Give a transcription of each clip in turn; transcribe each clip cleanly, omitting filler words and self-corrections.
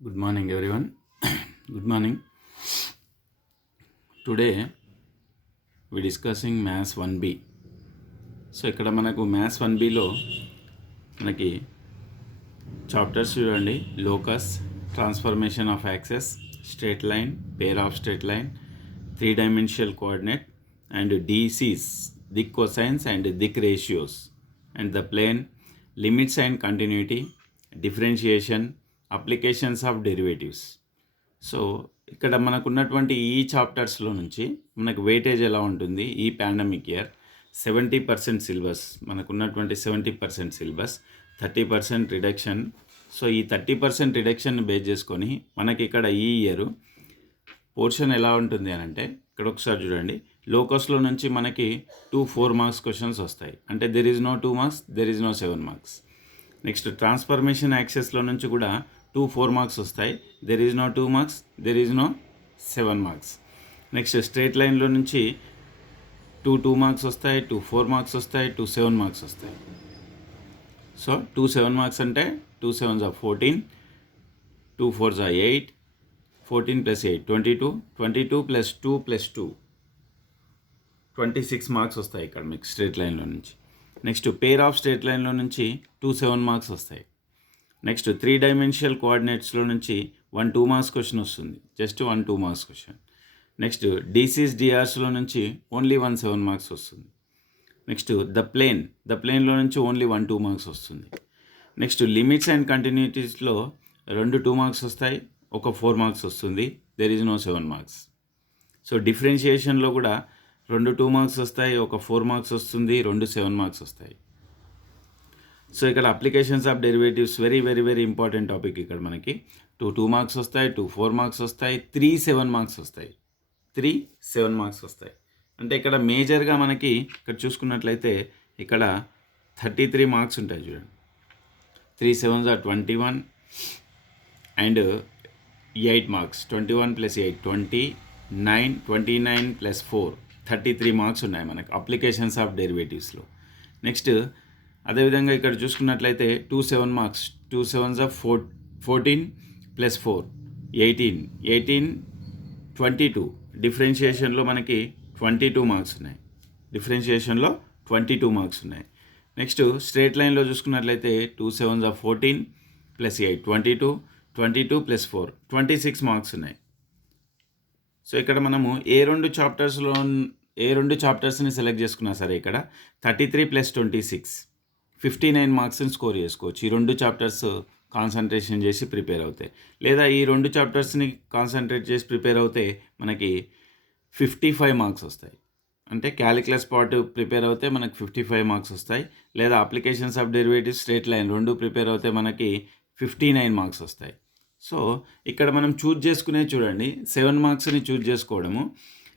Good morning, everyone. Good morning. Today we discussing Maths 1B. So ఇక్కడ మనకు maths 1Bలో మనకి చాప్టర్స్ చూడండి. Locus, transformation of axes, straight line, pair of straight line, 3-dimensional coordinate and DCs, దిక్ cosines and దిక్ ratios and the plane, limits and continuity, differentiation, applications of derivatives. So ఇక్కడ మనకున్నటువంటి ఈ చాప్టర్స్లో నుంచి మనకు వెయిటేజ్ ఎలా ఉంటుంది ఈ పాండమిక్ ఇయర్. 70% సిలబస్ మనకున్నటువంటి 70% సిలబస్, 30% రిడక్షన్. సో ఈ 30% రిడక్షన్ బేస్ చేసుకొని మనకి ఇక్కడ ఈ ఇయర్ పోర్షన్ ఎలా ఉంటుంది అని అంటే, ఇక్కడ ఒకసారి చూడండి. లోకస్లో నుంచి మనకి 2 4 మార్క్స్ క్వశ్చన్స్ వస్తాయి. అంటే there is no 2 marks, there is no 7 marks. Next transformation యాక్సెస్లో నుంచి కూడా 2 4 మార్క్స్ వస్తాయి. There is no 2 marks, there is no 7 marks. Next straight లైన్లో నుంచి 2 మార్క్స్ వస్తాయి, 2 4 మార్క్స్ వస్తాయి, 2 7 మార్క్స్ వస్తాయి. సో 2 7 మార్క్స్ అంటే 2 7s are 14, 2 4s are 8, 14 plus 8 22, 22 plus 2 plus 2 26 marks వస్తాయి ఇక్కడ మీకు స్ట్రేట్ లైన్లో నుంచి. నెక్స్ట్ పేర్ ఆఫ్ స్ట్రేట్ లైన్లో నుంచి 2 7 మార్క్స్ వస్తాయి. నెక్స్ట్ 3-dimensional కోఆర్డినేట్స్లో నుంచి 1 2 మార్క్స్ క్వశ్చన్ వస్తుంది, just 1 2 marks question. Next DCs డిఆర్స్లో నుంచి ఓన్లీ 1 7 మార్క్స్ వస్తుంది. నెక్స్ట్ ద ప్లేన్లో నుంచి ఓన్లీ 1 2 మార్క్స్ వస్తుంది. నెక్స్ట్ లిమిట్స్ అండ్ కంటిన్యూటీస్లో 2 2 మార్క్స్ వస్తాయి, ఒక 4 మార్క్స్ వస్తుంది, there is no 7 marks. So డిఫరెన్షియేషన్లో కూడా 2 2 మార్క్స్ వస్తాయి, ఒక 4 మార్క్స్ వస్తుంది, 2 7 మార్క్స్ వస్తాయి. సో ఇక్కడ applications of derivatives very very very important topic. ఇక్కడ మనకి 2 2 మార్క్స్ వస్తాయి, 2 4 మార్క్స్ వస్తాయి, 3 7 మార్క్స్ వస్తాయి, 3 7 మార్క్స్ వస్తాయి. అంటే ఇక్కడ మేజర్గా మనకి ఇక్కడ చూసుకున్నట్లయితే ఇక్కడ 33 మార్క్స్ ఉంటాయి చూడండి. 3 7s are 21 and 8 marks, 21 plus 8 29, 29 plus 4 33 marks ఉన్నాయి మనకు అప్లికేషన్స్ ఆఫ్ డెరివేటివ్స్లో. నెక్స్ట్ అదేవిధంగా ఇక్కడ చూసుకున్నట్లయితే 2 7 మార్క్స్, 2 7s are 14 plus 4 18, 18 22. డిఫరెన్షియేషన్లో మనకి 22 మార్క్స్ ఉన్నాయి, డిఫరెన్షియేషన్లో 22 మార్క్స్ ఉన్నాయి. నెక్స్ట్ స్ట్రేట్ లైన్లో చూసుకున్నట్లయితే 2 7s are 14 plus 8 22, 22 plus 4 26 marks ఉన్నాయి. సో ఇక్కడ మనము ఏ రెండు చాప్టర్స్ని సెలెక్ట్ చేసుకున్నా సరే ఇక్కడ 33 plus 26 59 మార్క్స్ని స్కోర్ చేసుకోవచ్చు. ఈ 2 చాప్టర్స్ కాన్సన్ట్రేషన్ చేసి ప్రిపేర్ అవుతాయి. లేదా ఈ 2 చాప్టర్స్ని కాన్సన్ట్రేట్ చేసి ప్రిపేర్ అవుతే మనకి 55 మార్క్స్ వస్తాయి. అంటే క్యాలిక్యులస్ పార్ట్ ప్రిపేర్ అవుతే మనకి 55 మార్క్స్ వస్తాయి. లేదా applications of derivatives, straight line 2 prepare అవుతే మనకి 59 మార్క్స్ వస్తాయి. సో ఇక్కడ మనం చూజ్ చేసుకునే చూడండి 7 మార్క్స్ని చూజ్ చేసుకోవడము.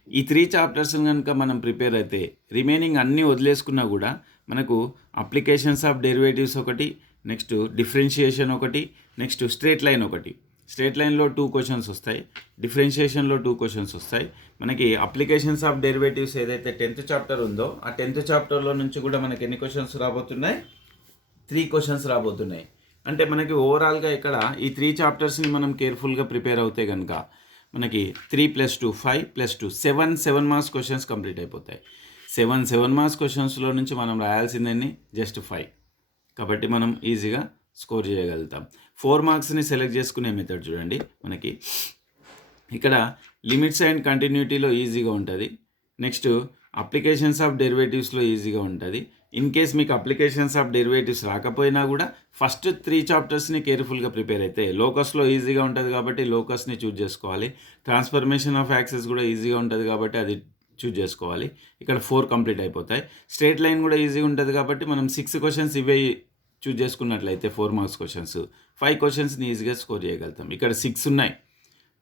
ఈ 3 చాప్టర్స్ కనుక మనం ప్రిపేర్ అయితే రిమైనింగ్ అన్నీ వదిలేసుకున్నా కూడా మనకు అప్లికేషన్స్ ఆఫ్ డెరివేటివ్స్ ఒకటి, నెక్స్ట్ డిఫరెన్షియేషన్ ఒకటి, నెక్స్ట్ స్ట్రేట్ లైన్ ఒకటి. స్ట్రేట్ లైన్లో 2 క్వశ్చన్స్ వస్తాయి, డిఫరెన్షియేషన్లో 2 క్వశ్చన్స్ వస్తాయి. మనకి అప్లికేషన్స్ ఆఫ్ డెరివేటివ్స్ ఏదైతే 10th చాప్టర్ ఉందో ఆ 10th చాప్టర్లో నుంచి కూడా మనకి ఎన్ని క్వశ్చన్స్ రాబోతున్నాయి? 3 క్వశ్చన్స్ రాబోతున్నాయి. అంటే మనకి ఓవరాల్గా ఇక్కడ ఈ 3 చాప్టర్స్ని మనం కేర్ఫుల్గా ప్రిపేర్ అవుతే కనుక మనకి 3 + 2 5 + 2 7 మార్క్స్ క్వశ్చన్స్ కంప్లీట్ అయిపోతాయి. 7 మార్క్స్ క్వశ్చన్స్లో నుంచి మనం రాయాల్సిందని జస్ట్ 5. కాబట్టి మనం ఈజీగా స్కోర్ చేయగలుగుతాం. 4 మార్క్స్ని సెలెక్ట్ చేసుకునే మెథడ్ చూడండి. మనకి ఇక్కడ లిమిట్స్ అండ్ కంటిన్యూటీలో ఈజీగా ఉంటుంది. నెక్స్ట్ అప్లికేషన్స్ ఆఫ్ డెరివేటివ్స్లో ఈజీగా ఉంటుంది. ఇన్ కేస్ మీకు అప్లికేషన్స్ ఆఫ్ డెరివేటివ్స్ రాకపోయినా కూడా ఫస్ట్ 3 చాప్టర్స్ని కేర్ఫుల్గా ప్రిపేర్ అయితే లోకస్లో ఈజీగా ఉంటుంది కాబట్టి లోకస్ని చూజ్ చేసుకోవాలి. ట్రాన్స్ఫర్మేషన్ ఆఫ్ యాక్సెస్ కూడా ఈజీగా ఉంటుంది కాబట్టి అది చూజ్ చేసుకోవాలి. ఇక్కడ 4 కంప్లీట్ అయిపోతాయి. స్ట్రేట్ లైన్ కూడా ఈజీగా ఉంటుంది కాబట్టి మనం 6 క్వశ్చన్స్ ఇవే చూజ్ చేసుకున్నట్లయితే 4 మార్క్స్ క్వశ్చన్స్ 5 క్వశ్చన్స్ని ఈజీగా స్కోర్ చేయగలుగుతాం. ఇక్కడ 6 ఉన్నాయి,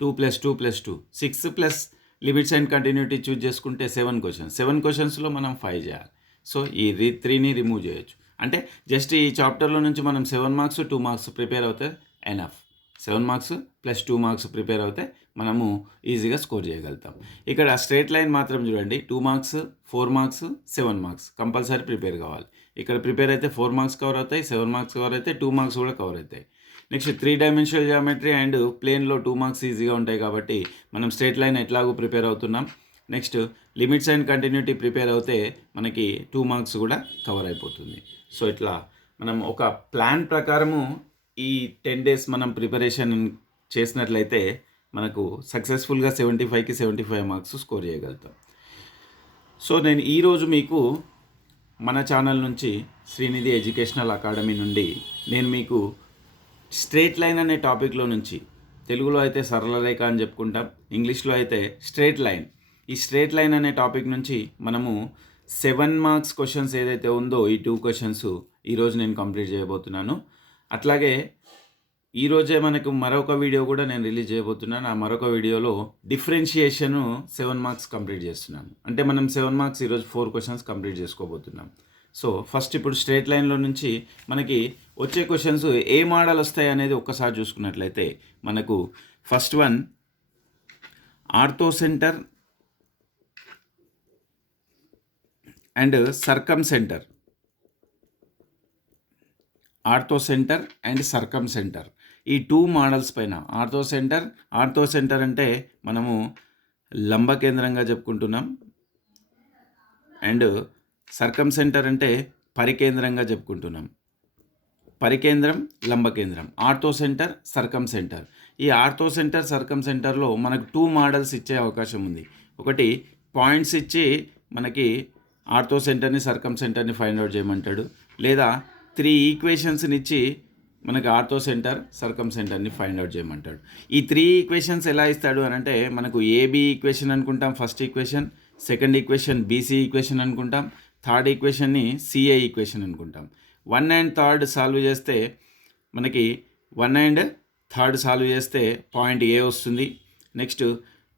2 + 2 + 2 6 plus limits and continuity choose చేసుకుంటే 7 క్వశ్చన్స్. 7 క్వశ్చన్స్లో మనం 5 చేయాలి. సో ఈ 3ని రిమూవ్ చేయొచ్చు. అంటే జస్ట్ ఈ చాప్టర్లో నుంచి మనం 7 మార్క్స్ 2 మార్క్స్ ప్రిపేర్ అవుతే ఎనఫ్. 7 మార్క్స్ + 2 మార్క్స్ ప్రిపేర్ అవుతే మనము ఈజీగా స్కోర్ చేయగలుగుతాం. ఇక్కడ స్ట్రేట్ లైన్ మాత్రం చూడండి 2 marks 4 marks 7 marks compulsory prepare కావాలి. ఇక్కడ ప్రిపేర్ అయితే 4 మార్క్స్ కవర్ అవుతాయి, 7 మార్క్స్ కవర్ అవుతాయి, 2 మార్క్స్ కూడా కవర్ అవుతాయి. నెక్స్ట్ 3 డైమెన్షనల్ జియోమెట్రీ అండ్ ప్లేన్లో 2 మార్క్స్ ఈజీగా ఉంటాయి కాబట్టి మనం స్ట్రేట్ లైన్ ఎట్లాగో ప్రిపేర్ అవుతున్నాం. Next limits and continuity prepare అవుతే మనకి 2 మార్క్స్ కూడా కవర్ అయిపోతుంది. సో ఇట్లా మనం ఒక ప్లాన్ ప్రకారము ఈ 10 డేస్ మనం ప్రిపరేషన్ చేసినట్లయితే మనకు సక్సెస్ఫుల్గా 75కి 75 మార్క్స్ స్కోర్ చేయగలుగుతాం. సో నేను ఈరోజు మీకు మన ఛానల్ నుంచి శ్రీనిధి ఎడ్యుకేషనల్ అకాడమీ నుండి నేను మీకు స్ట్రేట్ లైన్ అనే టాపిక్లో నుంచి, తెలుగులో అయితే సరళ రేఖ అని చెప్పుకుంటాం, ఇంగ్లీష్లో అయితే స్ట్రేట్ లైన్, ఈ స్ట్రేట్ లైన్ అనే టాపిక్ నుంచి మనము 7 మార్క్స్ క్వశ్చన్స్ ఏదైతే ఉందో ఈ 2 క్వశ్చన్స్ ఈరోజు నేను కంప్లీట్ చేయబోతున్నాను. అట్లాగే ఈరోజే మనకు మరొక వీడియో కూడా నేను రిలీజ్ చేయబోతున్నాను. ఆ మరొక వీడియోలో డిఫరెన్షియేషను 7 మార్క్స్ కంప్లీట్ చేస్తున్నాను. అంటే మనం 7 మార్క్స్ ఈరోజు 4 క్వశ్చన్స్ కంప్లీట్ చేసుకోబోతున్నాం. సో ఫస్ట్ ఇప్పుడు స్ట్రేట్ లైన్లో నుంచి మనకి వచ్చే క్వశ్చన్స్ ఏ మోడల్ వస్తాయి అనేది ఒక్కసారి చూసుకున్నట్లయితే మనకు first one orthocentre and circumcentre. Orthocentre and circumcentre, ఈ 2 మోడల్స్ పైన ఆర్థో సెంటర్ అంటే మనము లంబ కేంద్రంగా చెప్పుకుంటున్నాం, అండ్ సర్కమ్ సెంటర్ అంటే పరికేంద్రంగా చెప్పుకుంటున్నాం. పరికేంద్రం, లంబ కేంద్రం, ఆర్థో సెంటర్, సర్కమ్ సెంటర్. ఈ ఆర్థో సెంటర్, సర్కమ్ సెంటర్లో మనకు 2 మోడల్స్ ఇచ్చే అవకాశం ఉంది. ఒకటి పాయింట్స్ ఇచ్చి మనకి ఆర్థో సెంటర్ని, సర్కమ్ సెంటర్ని ఫైండ్ అవుట్ చేయమంటాడు, లేదా 3 ఈక్వేషన్స్ని ఇచ్చి మనకి ఆర్థో సెంటర్, సర్కమ్ సెంటర్ని ఫైండ్ అవుట్ చేయమంటాడు. ఈ 3 ఈక్వేషన్స్ ఎలా ఇస్తాడు అని అంటే మనకు ఏబి ఈక్వేషన్ అనుకుంటాం first equation, second equation BC equation అనుకుంటాం, థర్డ్ ఈక్వేషన్ని సిఏ ఈక్వేషన్ అనుకుంటాం. 1 and 3 సాల్వ్ చేస్తే మనకి 1 and 3 సాల్వ్ చేస్తే పాయింట్ ఏ వస్తుంది. నెక్స్ట్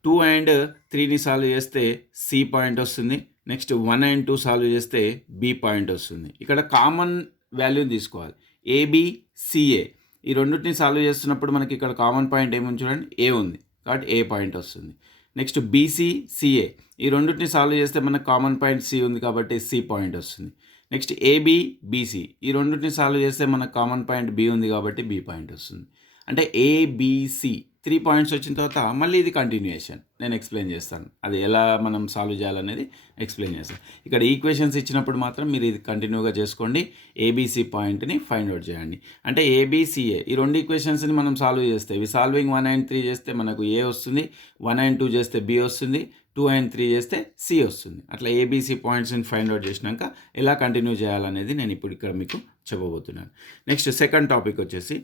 2 and 3ని సాల్వ్ చేస్తే సి పాయింట్ వస్తుంది. నెక్స్ట్ 1 and 2 సాల్వ్ చేస్తే బి పాయింట్ వస్తుంది. ఇక్కడ కామన్ వాల్యూని తీసుకోవాలి, ఏబి సిఏ. ఈ రెండింటిని సాల్వ్ చేస్తున్నప్పుడు మనకి ఇక్కడ కామన్ పాయింట్ ఏముంది చూడండి, ఏ ఉంది కాబట్టి ఏ పాయింట్ వస్తుంది. నెక్స్ట్ బీసీ సిఏ, ఈ రెండింటిని సాల్వ్ చేస్తే మనకు కామన్ పాయింట్ సి ఉంది కాబట్టి సి పాయింట్ వస్తుంది. నెక్స్ట్ ఏబి బీసీ, ఈ రెండింటిని సాల్వ్ చేస్తే మనకు కామన్ పాయింట్ బి ఉంది కాబట్టి బి పాయింట్ వస్తుంది. అంటే ఏబిసి 3 పాయింట్స్ వచ్చిన తర్వాత మళ్ళీ ఇది కంటిన్యూయేషన్ నేను ఎక్స్ప్లెయిన్ చేస్తాను, అది ఎలా మనం సాల్వ్ చేయాలనేది ఎక్స్ప్లెయిన్ చేస్తాను. ఇక్కడ ఈక్వేషన్స్ ఇచ్చినప్పుడు మాత్రం మీరు ఇది కంటిన్యూగా చేసుకోండి, ఏబిసి పాయింట్ని ఫైండ్ అవుట్ చేయండి. అంటే ఏబిసిఏ ఈ 2 ఈక్వేషన్స్ని మనం సాల్వ్ చేస్తే, ఇవి సాల్వింగ్ 1 and 3 చేస్తే మనకు ఏ వస్తుంది, 1 and 2 చేస్తే బి వస్తుంది, 2 and 3 చేస్తే సి వస్తుంది. అట్లా ఏబిసి పాయింట్స్ని ఫైండ్ అవుట్ చేసినాక ఎలా కంటిన్యూ చేయాలనేది నేను ఇప్పుడు ఇక్కడ మీకు చెప్పబోతున్నాను. నెక్స్ట్ సెకండ్ టాపిక్ వచ్చేసి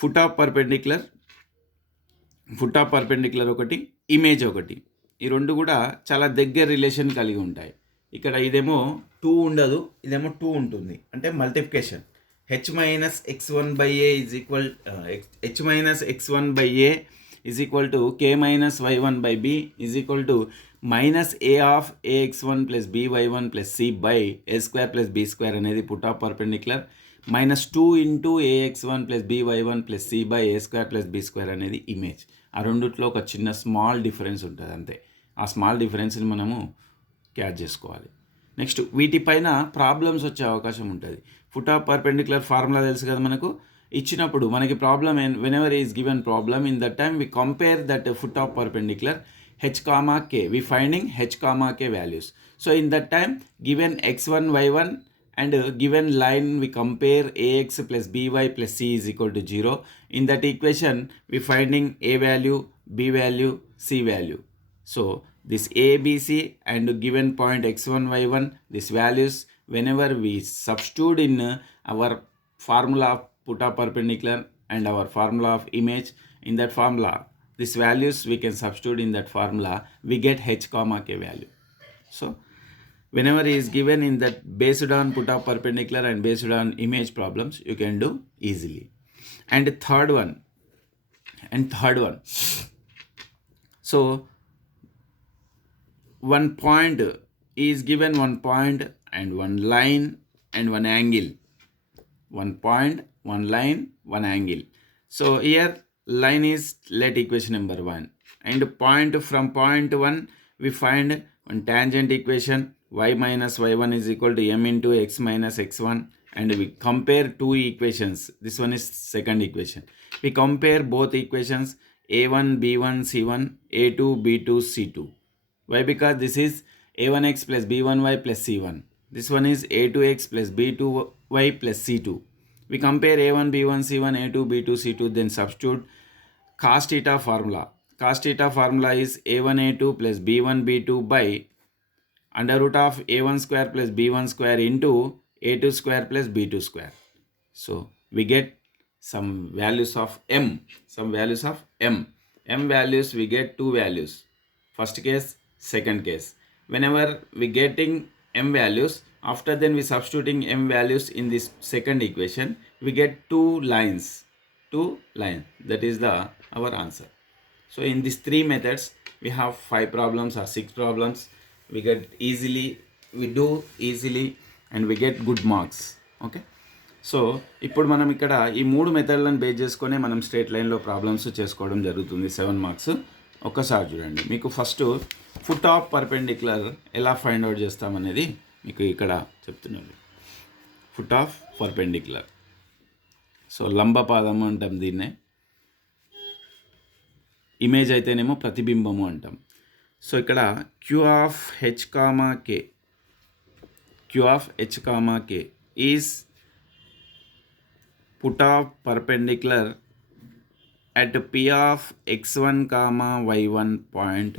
ఫుట్ ఆఫ్ పర్పెండిక్యులర్ ఒకటి, ఇమేజ్ ఒకటి. ఈ 2 కూడా చాలా దగ్గర రిలేషన్ కలిగి ఉంటాయి. ఇక్కడ ఇదేమో 2 ఉండదు, ఇదేమో 2 ఉంటుంది, అంటే multiplication. h minus x1 by A is equal is equal to k minus y1 by b is equal to minus a of ax1 plus by1 plus c by a square plus b square అనేది put off perpendicular. minus 2 into ax1 plus by1 plus c by a square plus b square అనేది image. ఆ రెండిట్లో ఒక చిన్న small difference ఉంటుంది అంతే, ఆ small డిఫరెన్స్ని మనము క్యాచ్ చేసుకోవాలి. నెక్స్ట్ వీటిపైన ప్రాబ్లమ్స్ వచ్చే అవకాశం ఉంటుంది. ఫుట్ ఆఫ్ పర్పెండిక్యులర్ ఫార్ములా తెలుసు కదా మనకు, ఇచ్చినప్పుడు మనకి problem whenever is given problem in that time we compare that foot of perpendicular h comma k, we finding h comma k values. So in that time given x1 y1 and given line we compare ax plus by plus c is equal to 0. In that equation we finding a value, b value, c value. So this a, b, c and given point x1 y1, these values whenever we substitute in our formula of put of perpendicular and our formula of image, in that formula these values we can substitute in that formula, we get h comma k value. So whenever is given in that based on put of perpendicular and based on image problems you can do easily. And third one, so one point is given, one point and one line and one angle, one point, one line, one angle. So here line is let equation number 1 and point, from point 1 we find one tangent equation, y minus y1 is equal to m into x minus x1 and we compare two equations. This one is second equation. We compare both equations a1 b1 c1 a2 b2 c2. Why? Because this is a1x plus b1y plus c1. This one is a2x plus b2y plus c2. We compare a1 b1 c1 a2 b2 c2, then substitute cos theta formula. Cos theta formula is a1 a2 plus b1 b2 by under root of a1 square plus b1 square into a2 square plus b2 square. So we get some values of m. M values, we get two values. First case, second case. Whenever we getting m values, after then we substituting m values in this second equation, we get two lines. That is our answer. So in these three methods, we have 5 problems or 6 problems. We do easily and we get good marks. Okay. So ఇప్పుడు మనం ఇక్కడ ఈ 3 మెథడ్లను base చేసుకొని మనం straight లైన్లో problems చేసుకోవడం జరుగుతుంది. 7 marks. ఒక్కసారి చూడండి. మీకు ఫస్ట్ ఫుట్ ఆఫ్ పర్పెండిక్యులర్ ఎలా ఫైండ్ అవుట్ చేస్తామనేది మీకు ఇక్కడ చెప్తున్నాను. ఫుట్ ఆఫ్ పర్పెండిక్యులర్, సో లంబపాదము అంటాం దీన్నే. ఇమేజ్ అయితేనేమో ప్రతిబింబము అంటాం. సో ఇక్కడ Q of H comma K is put off perpendicular at P of x1 comma y1 point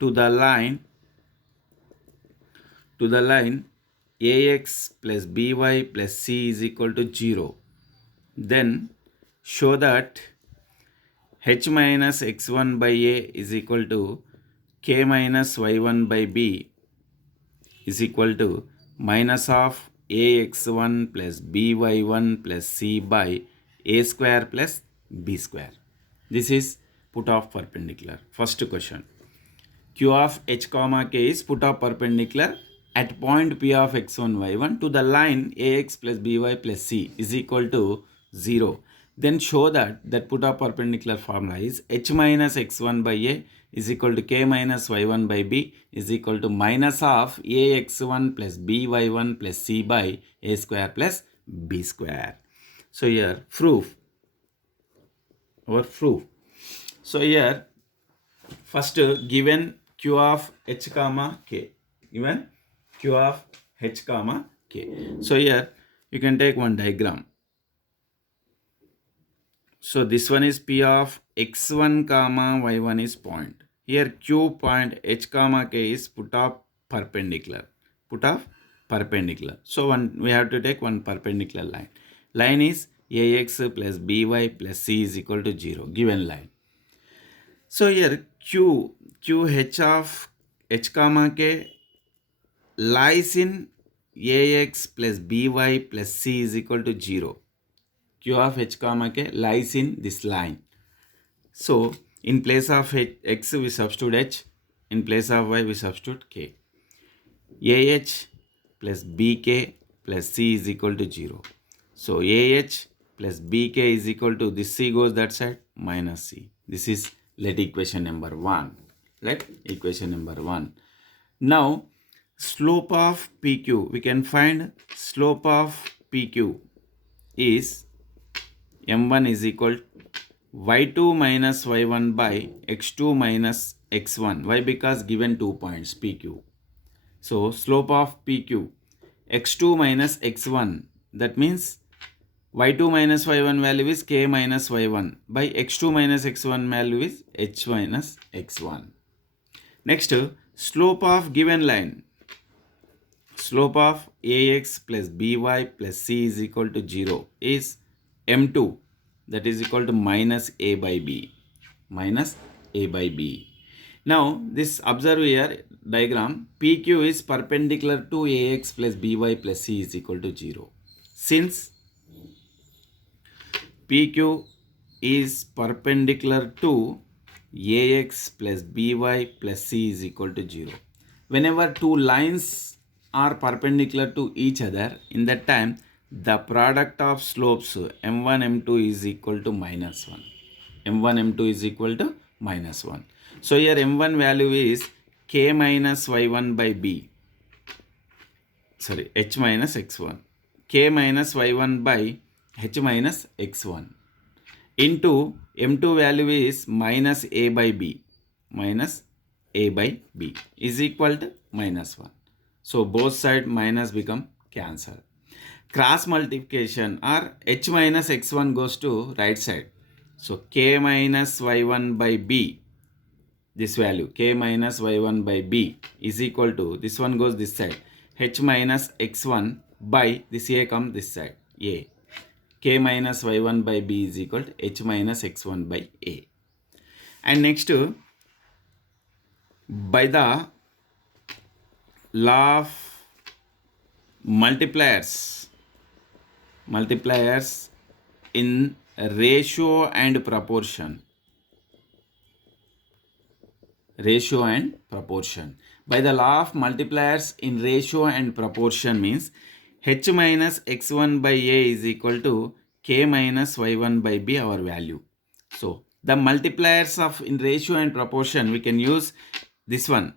to the line ax plus by plus c is equal to 0. Then show that h minus x1 by a is equal to k minus y1 by b is equal to minus of ax1 plus by1 plus c by a square plus b square. This is put off perpendicular. First question. Q of h comma k is put off perpendicular at point P of x1 y1 to the line ax plus by plus c is equal to 0. Then show that put off perpendicular formula is h minus x1 by a is equal to k minus y1 by b is equal to minus of ax1 plus by1 plus c by a square plus b square. So here our proof. So here first given q of h comma k. So here you can take one diagram. So this one is P of x1 comma y1 is point. Here Q point h comma k is put off perpendicular. So we have to take one perpendicular line. Line is ax plus by plus c is equal to 0. Given line. So here Q h of h comma k lies in ax plus by plus c is equal to 0. Q of h comma k lies in this line. So in place of x we substitute h, in place of y we substitute k. Ah plus bk plus c is equal to 0. So ah plus bk is equal to, this c goes that side, minus c. This is equation number 1. Now slope of pq, we can find slope of pq is m1 is equal to y2 minus y1 by x2 minus x1. Why? Because given 2 points pq. So slope of pq x2 minus x1, that means y2 minus y1 value is k minus y1 by x2 minus x1 value is h minus x1. Next, slope of given line, slope of ax plus by plus c is equal to 0 is m2, that is equal to minus a by b. Now this, observe here diagram, pq is perpendicular to ax plus by plus c is equal to 0. Since pq is perpendicular to ax plus by plus c is equal to 0. Whenever two lines are perpendicular to each other, in that time the product of slopes m1 m2 is equal to minus 1. So here m1 value is k minus y1 by b, h minus x1, k minus y1 by h minus x1 into m2 value is minus a by b is equal to minus 1. So both side minus become cancel. Cross multiplication or h minus x1 goes to right side. So k minus y1 by b, this value k minus y1 by b is equal to, this one goes this side, h minus x1 by this a come this side, a. K minus y1 by b is equal to h minus x1 by a. And next, by the law of multipliers in ratio and proportion. By the law of multipliers in ratio and proportion means h minus x1 by a is equal to k minus y1 by b, our value. So the multipliers of in ratio and proportion, we can use this one,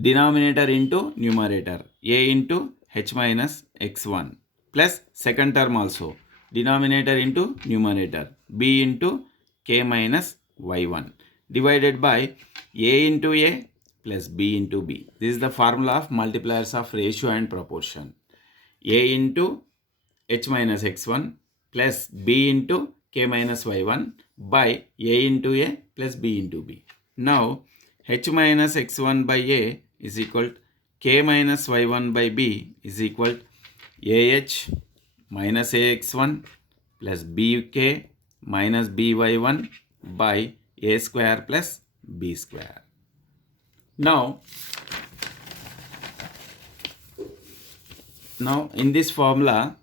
denominator into numerator, a into h minus x1 plus second term also denominator into numerator, b into k minus y1 divided by a into a plus b into b. This is the formula of multipliers of ratio and proportion. A into h minus x1 plus b into k minus y1 by a into a plus b into b. Now h minus x1 by a is equal to k minus y1 by b is equal to ah minus ax1 plus bk minus by1 by a square plus b square. Now in this formula,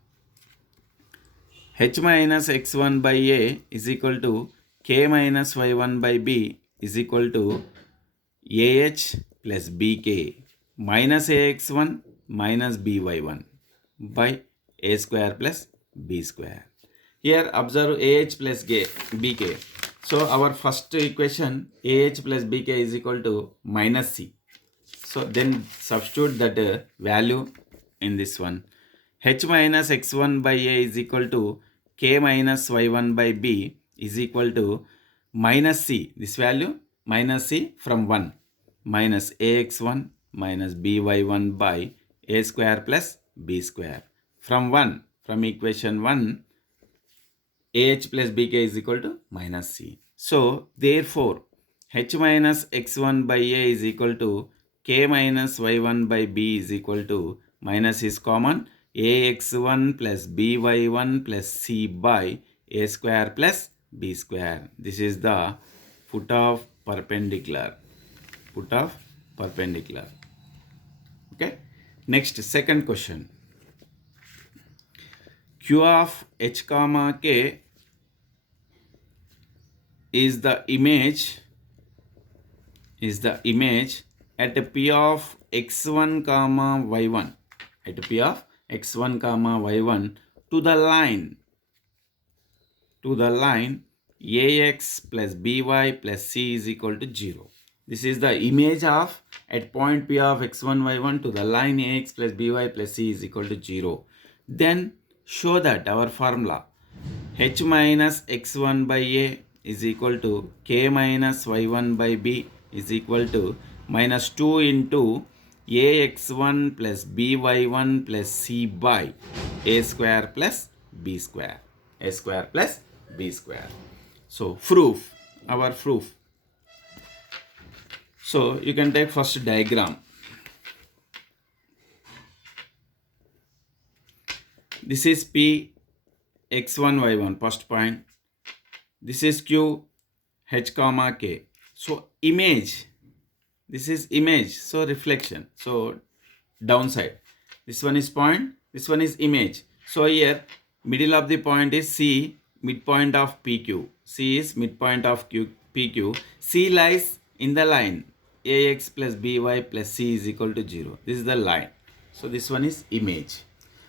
h minus x1 by a is equal to k minus y1 by b is equal to ah plus bk minus ax1 minus by1 by a square plus b square. Here observe ah plus bk. So our first equation ah plus bk is equal to minus c. So then substitute that value in this one. H minus x1 by a is equal to k minus y1 by b is equal to minus c. This value minus c from 1 minus ax1 minus by1 by a square plus b square. From equation 1, ah plus bk is equal to minus c. So therefore h minus x1 by a is equal to k minus y1 by b is equal to, minus is common, ax1 plus by1 plus c by a square plus b square. This is the foot of perpendicular. Okay. Next, second question. Q of h comma k is the image at p of x1 comma y1 to the line ax plus by plus c is equal to 0. This is the image of at point p of x1 y1 to the line ax plus by plus c is equal to 0. Then show that our formula h minus x1 by a is equal to k minus y1 by b is equal to minus 2 into ax1 plus by1 plus c by a square plus b square. So our proof. So you can take first diagram. This is p x1 y1 first point. This is q h comma k. So image, this is image, so reflection, so downside. This one is point, this one is image. So here middle of the point is c, midpoint of pq. C is midpoint of pq. C lies in the line ax plus by plus c is equal to 0. This is the line. So this one is image.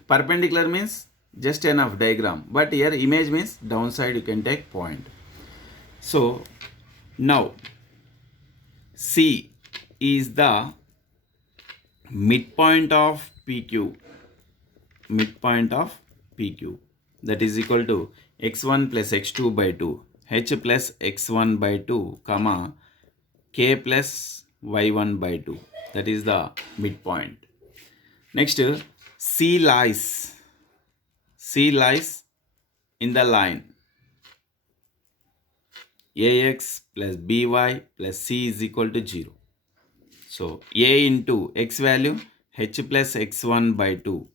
Perpendicular means just enough diagram, but here image means downside, you can take point. So now C is the midpoint of PQ. midpoint of PQ. That is equal to x1 plus x2 by 2, h plus x1 by 2, comma k plus y1 by 2. That is the midpoint. Next, C lies in the line ax plus by plus c is equal to 0. So a into x value h plus x1 by 2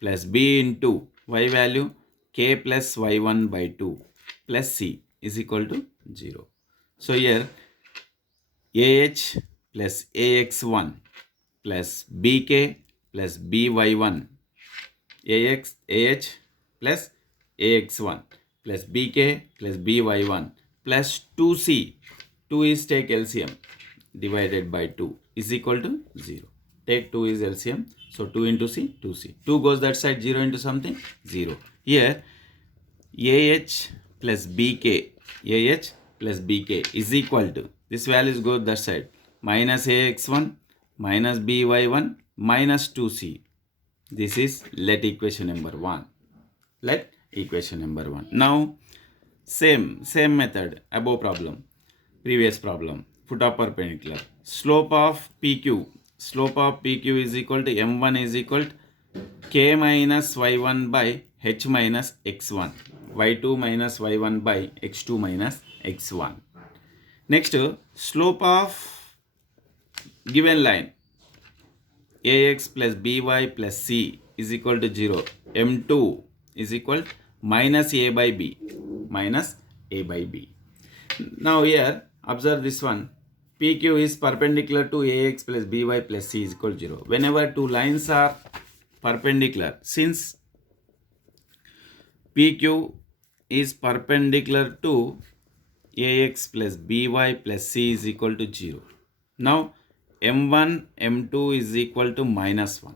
plus b into y value k plus y1 by 2 plus c is equal to 0. So here ah plus ax1 plus bk plus by1 ah plus ax1 plus bk plus by1 plus 2c, 2 is take LCM, divided by 2 is equal to 0. Take 2 is LCM. So 2 into C, 2C. 2 goes that side, 0 into something, 0. Here AH plus BK, AH plus BK is equal to, this values go that side, minus AX1 minus BY1 minus 2C. This is let equation number 1. Let equation number 1. Now same method, above problem, previous problem, foot of perpendicular. Slope of PQ is equal to m1 is equal to k minus y1 by h minus x1, y2 minus y1 by x2 minus x1. Next, slope of given line ax plus by plus c is equal to 0, m2 is equal to minus a by b, minus a by b. Now here observe this one, PQ is perpendicular to AX plus BY plus C is equal to 0. Whenever two lines are perpendicular, since PQ is perpendicular to AX plus BY plus C is equal to 0. Now M1, M2 is equal to minus 1.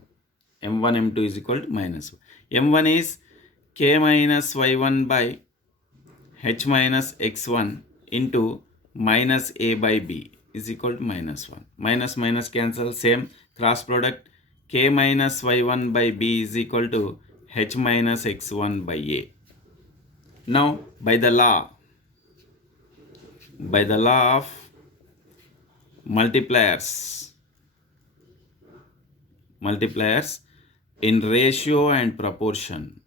M1, M2 is equal to minus 1. M1 is K minus Y1 by H minus X1 into minus A by B is equal to minus 1. Minus minus cancel, same cross product. K minus y1 by b is equal to h minus x1 by a. Now by the law of multipliers in ratio and proportion,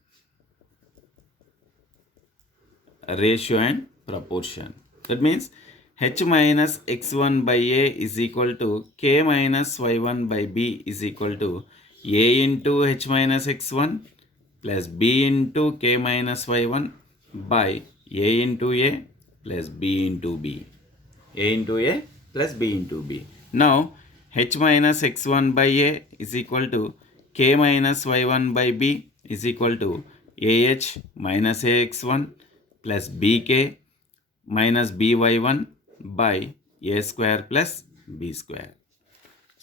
that means h minus x1 by a is equal to k minus y1 by b is equal to a into h minus x1 plus b into k minus y1 by a into a plus b into b. A into a plus b into b. Now h minus x1 by a is equal to k minus y1 by b is equal to ah minus ax1 plus bk minus by1 by a square plus b square.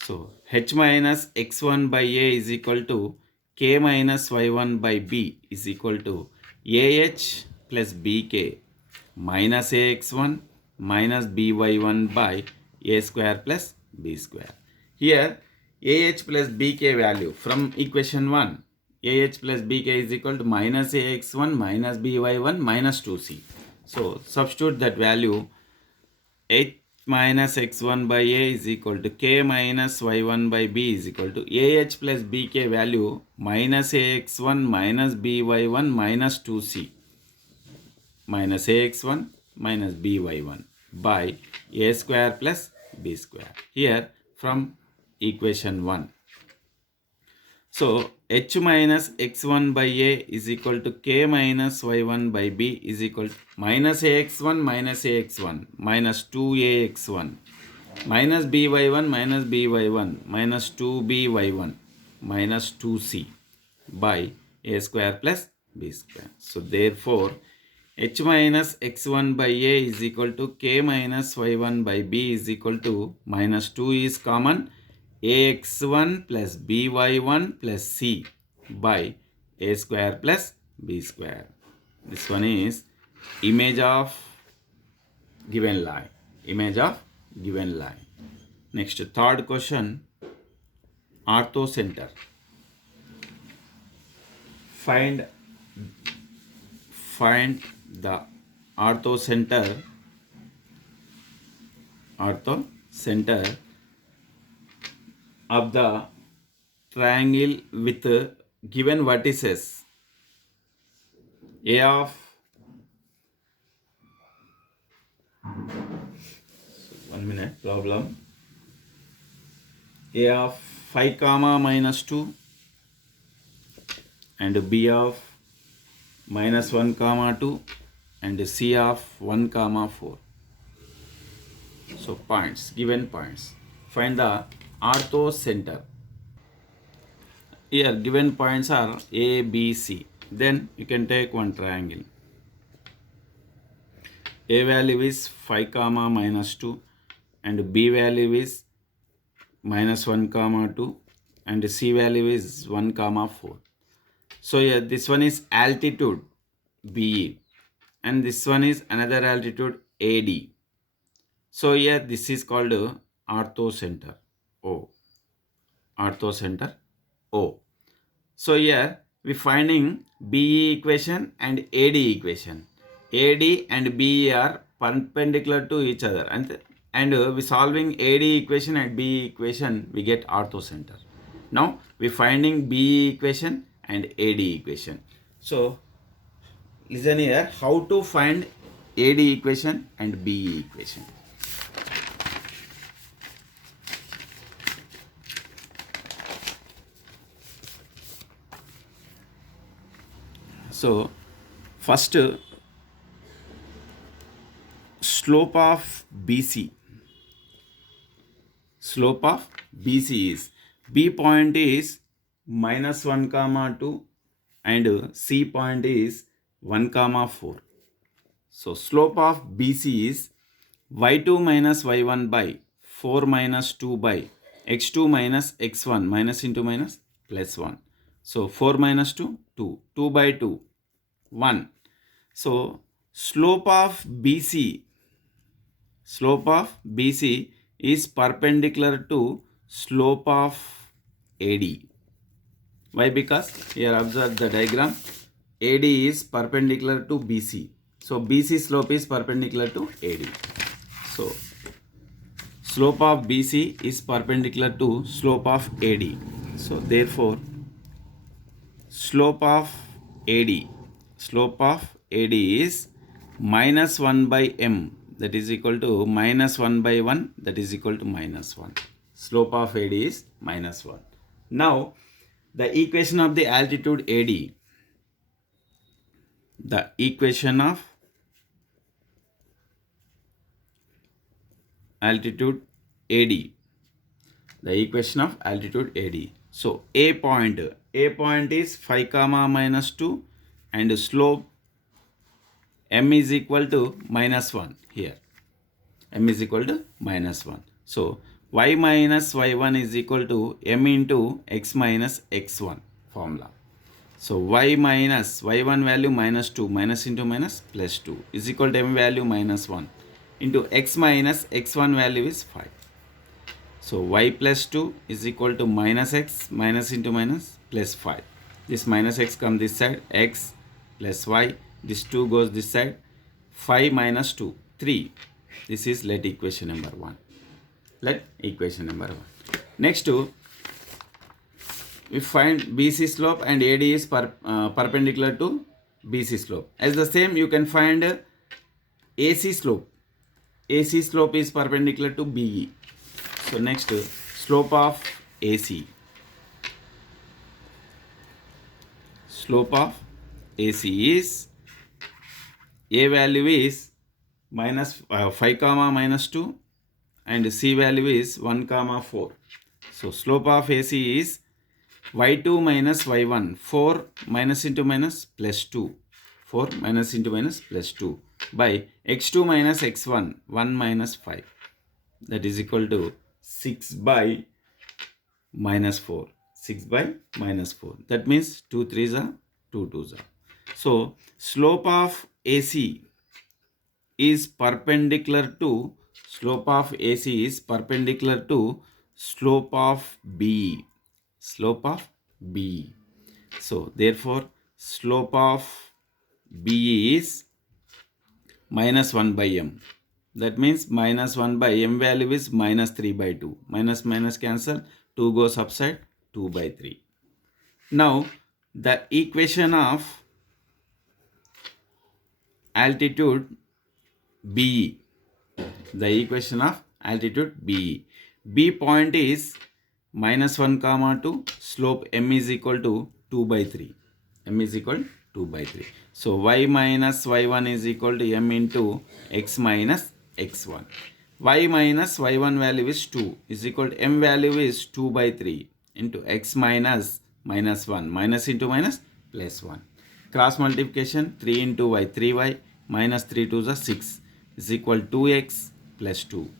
So h minus x1 by a is equal to k minus y1 by b is equal to ah plus bk minus ax1 minus by1 by a square plus b square. Here ah plus bk value from equation 1, ah plus bk is equal to minus ax1 minus by1 minus 2c. So substitute that value, h minus x1 by a is equal to k minus y1 by b is equal to ah plus bk value minus ax1 minus by1 minus 2c minus ax1 minus by1 by a square plus b square. Here from equation 1. So h minus x1 by a is equal to k minus y1 by b is equal to minus ax1 minus 2ax1 minus by1 minus by1 minus 2by1 minus 2c by a square plus b square. So therefore h minus x1 by a is equal to k minus y1 by b is equal to minus 2 is common, ax1 plus by1 plus c by a square plus b square. This one is image of given line. Next, third question, orthocenter. find the orthocenter of the triangle with given vertices a of 1 minute problem a of 5 comma minus 2 and b of minus 1 comma 2 and c of 1 comma 4. So points, given points. Find the orthocenter. Here given points are A, B, C. Then you can take one triangle. A value is 5 comma minus 2 and B value is minus 1 comma 2 and C value is 1 comma 4. So here this one is altitude BE and this one is another altitude AD. So here this is called orthocenter O. Orthocenter O. So here we finding BE equation and AD equation. AD and BE are perpendicular to each other and we solving AD equation and BE equation we get orthocenter. Now we finding BE equation and AD equation. So listen here how to find AD equation and BE equation. So first slope of BC. Slope of BC is B point is minus 1 comma 2 and C point is 1 comma 4. So slope of BC is y2 minus y1 by 4 minus 2 by x2 minus x1 minus into minus plus 1. So 4 minus 2, 2. 2 by 2, 1. So slope of BC is perpendicular to slope of AD. Why? Because here observe the diagram. AD is perpendicular to BC. So BC slope is perpendicular to AD. So slope of BC is perpendicular to slope of AD. So therefore slope of AD is minus 1 by m, that is equal to minus 1 by 1, that is equal to minus 1. Slope of AD is minus 1. Now the equation of the altitude AD. The equation of altitude AD. The equation of altitude AD. So A point is 5 comma minus 2 and slope m is equal to minus 1 here. M is equal to minus 1. So y minus y1 is equal to m into x minus x1 formula. So y minus y1 value minus 2 minus into minus plus 2 is equal to m value minus 1 into x minus x1 value is 5. So y plus 2 is equal to minus x minus into minus plus 5. This minus x comes this side, x plus y. This 2 goes this side. 5 minus 2, 3. This is let equation number 1. Let equation number 1. Next we find BC slope and AD is perpendicular to BC slope. As the same you can find AC slope. AC slope is perpendicular to BE. So next slope of AC. Slope of AC is A value is minus 5 comma minus 2 and C value is 1 comma 4. So slope of AC is y2 minus y1, 4 minus into minus plus 2, 4 minus into minus plus 2 by x2 minus x1, 1 minus 5, that is equal to 6 by minus 4, 6 by minus 4. That means 2 3s are 2 2s are. So slope of AC is perpendicular to slope of BE. Slope of BE. So therefore slope of BE is minus 1 by m. That means minus 1 by m value is minus 3 by 2. Minus minus cancel, 2 goes upside, 2 by 3. Now the equation of altitude BE. The equation of altitude BE. B point is minus 1 comma 2, slope m is equal to 2 by 3. M is equal to 2 by 3. So y minus y1 is equal to m into x minus x1. Y minus y1 value is 2 is equal to m value is 2 by 3 into x minus minus 1. Minus into minus plus 1. Cross multiplication 3 into y, 3y minus 3 to the 6 is equal to 2x plus 2.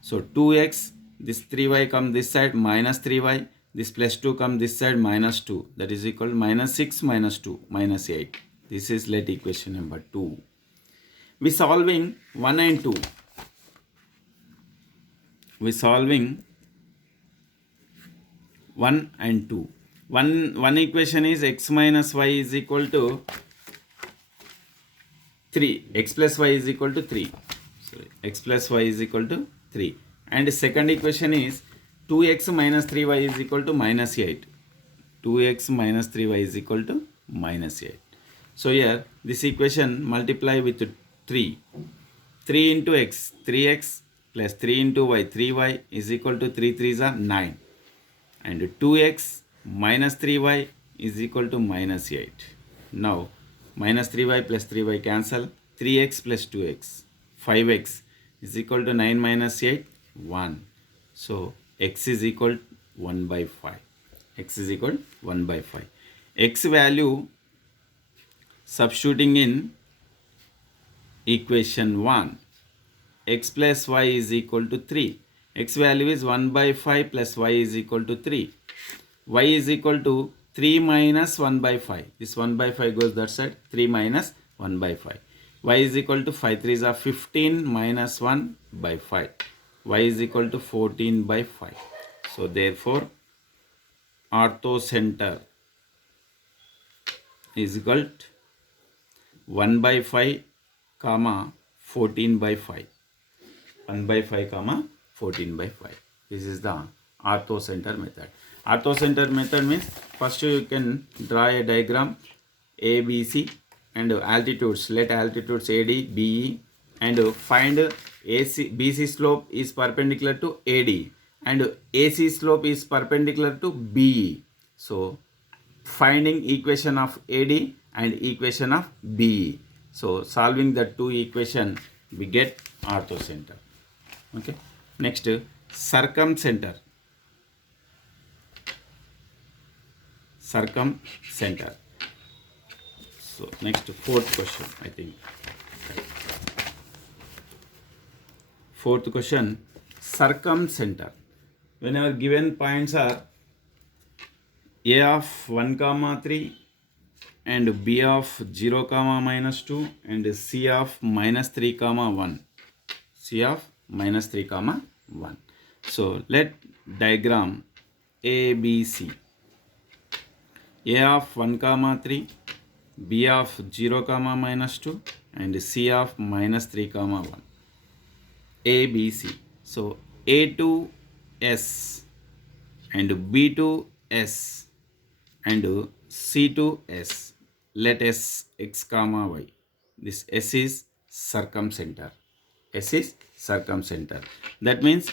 So 2x, this 3y come this side, minus 3y, this plus 2 come this side, minus 2. That is equal to minus 6 minus 2, minus 8. This is let equation number 2. We solving 1 and 2. We solving 1 and 2. One equation is x minus y is equal to 3. X plus y is equal to 3. Sorry, x plus y is equal to 3. And the second equation is 2x minus 3y is equal to minus 8. 2x minus 3y is equal to minus 8. So here this equation multiply with 3. 3 into x, 3x plus 3 into y, 3y is equal to 3 3s are 9. And 2x minus 3y is equal to minus 8. Now minus 3y plus 3y cancel, 3x plus 2x, 5x is equal to 9 minus 8, 1. So x is equal to 1 by 5. X is equal to 1 by 5. X value substituting in equation 1. X plus y is equal to 3. X value is 1 by 5 plus y is equal to 3. Y is equal to 3 minus 1 by 5. This 1 by 5 goes that side. 3 minus 1 by 5. Y is equal to 5 3s are 15 minus 1 by 5. Y is equal to 14 by 5. So therefore orthocenter is equal to 1 by 5 comma 14 by 5. 1 by 5 comma 14 by 5. This is the orthocenter method. Orthocenter method means first you can draw a diagram ABC and altitudes. Let altitudes AD, BE and find BC slope is perpendicular to AD and AC slope is perpendicular to BE. So finding equation of AD and equation of BE. So solving the two equation we get orthocenter. Okay. Next circumcenter. Circumcenter. So next fourth question, I think. Fourth question, circumcenter. Whenever given points are A of 1 comma 3 and B of 0 comma minus 2 and C of minus 3 comma 1. C of minus 3 comma 1. So let diagram ABC. A of 1 comma 3, B of 0 comma minus 2 and C of minus 3 comma 1. ABC. So A to S and B to S and C to S. Let S x comma y. This S is circumcenter. S is circumcenter. That means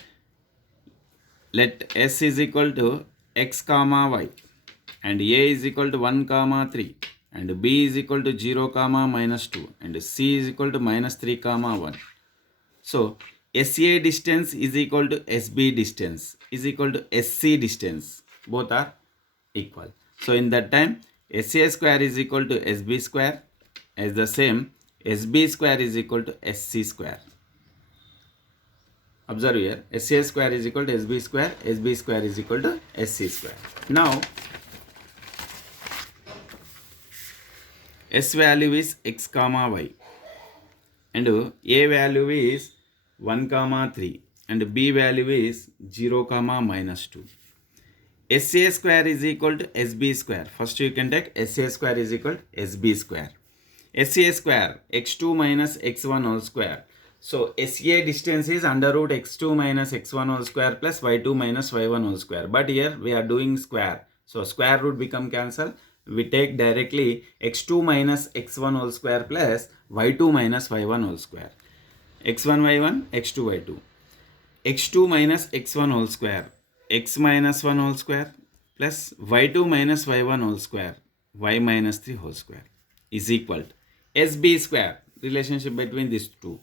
let S is equal to x comma y and A is equal to 1 comma 3 and B is equal to 0 comma minus 2 and C is equal to minus 3 comma 1. So SA distance is equal to SB distance is equal to SC distance. Both are equal. So in that time SA square is equal to SB square, as the same SB square is equal to SC square. Observe here, SA square is equal to SB square, SB square is equal to SC square. Now S value is x comma y and A value is 1 comma 3 and B value is 0 comma minus 2. SA square is equal to SB square. First you can take SA square is equal to SB square. SA square, x2 minus x1 whole square. So SA distance is under root x2 minus x1 whole square plus y2 minus y1 whole square. But here we are doing square. So square root become cancel. We take directly x2 minus x1 whole square plus y2 minus y1 whole square. x1 y1, x2 y2. x2 minus x1 whole square, x minus 1 whole square plus y2 minus y1 whole square, y minus 3 whole square is equal to SB square, relationship between these two,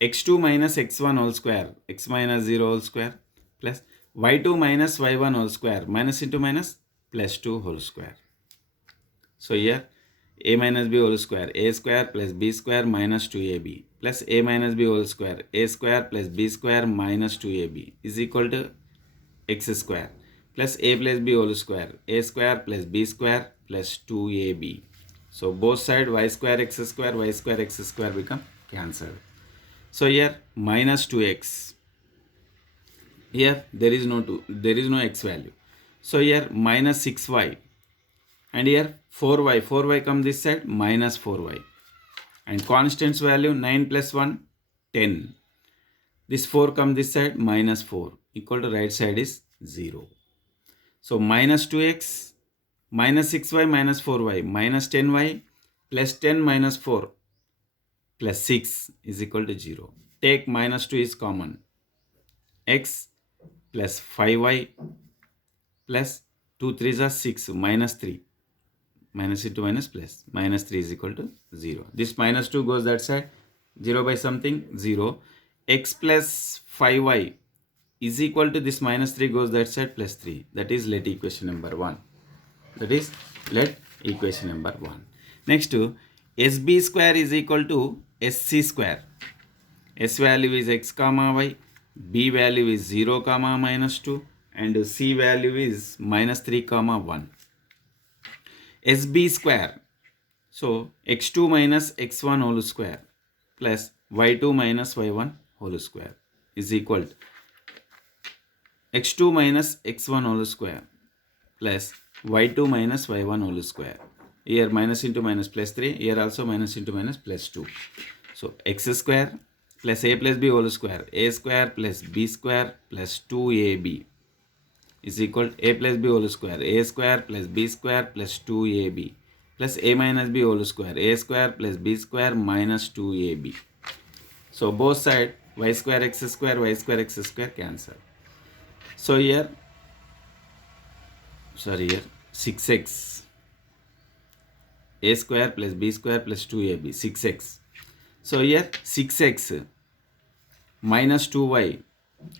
x2 minus x1 whole square, x minus 0 whole square plus y2 minus y1 whole square, minus into minus plus 2 whole square. So here a minus b whole square, a square plus b square minus 2ab plus a minus b whole square, a square plus b square minus 2ab is equal to x square plus a plus b whole square, a square plus b square plus 2ab. So both side y square x square become cancelled. So here minus 2x. Here there is no x value. So here minus 6y. And here 4y come this side, minus 4y. And constants value 9 plus 1, 10. This 4 come this side, minus 4. Equal to right side is 0. So minus 2x, minus 6y, minus 4y, minus 10y, plus 10 minus 4, plus 6 is equal to 0. Take minus 2 is common. X plus 5y plus 2 3s are 6, minus 3. Minus into minus plus, minus 3 is equal to 0. This minus 2 goes that side, 0 by something, 0. X plus 5y is equal to this minus 3 goes that side, plus 3. That is let equation number 1. Next to SB square is equal to SC square. S value is x comma y, B value is 0 comma minus 2 and C value is minus 3 comma 1. SB square, so x2 minus x1 whole square plus y2 minus y1 whole square is equal to x2 minus x1 whole square plus y2 minus y1 whole square. Here minus into minus plus 3, here also minus into minus plus 2. So x square plus a plus b whole square, a square plus b square plus 2ab is equal to a plus b whole square, a square plus b square plus 2ab plus a minus b whole square, a square plus b square minus 2ab. So both side y square x square cancel. So here 6x, a square plus b square plus 2ab, 6x. So here 6x minus 2y,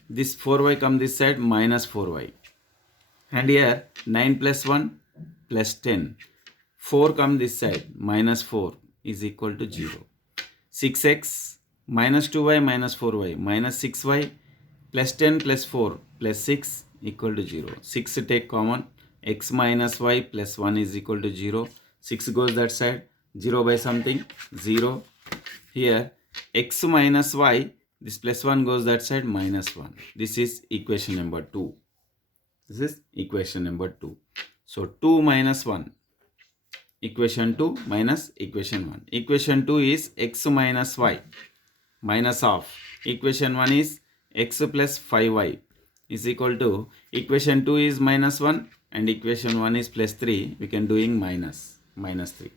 this 4y come this side, minus 4y. And here 9 plus 1 plus 10. 4 come this side, minus 4 is equal to 0. 6x minus 2y minus 4y minus 6y plus 10 plus 4 plus 6 equal to 0. 6 take common, x minus y plus 1 is equal to 0. 6 goes that side, 0 by something, 0. Here x minus y, this plus 1 goes that side, minus 1. This is equation number 2. This is equation number 2. So 2 minus 1. Equation 2 minus equation 1. Equation 2 is x minus y minus of. Equation 1 is x plus 5y is equal to, equation 2 is minus 1 and equation 1 is plus 3. We can doing minus 3.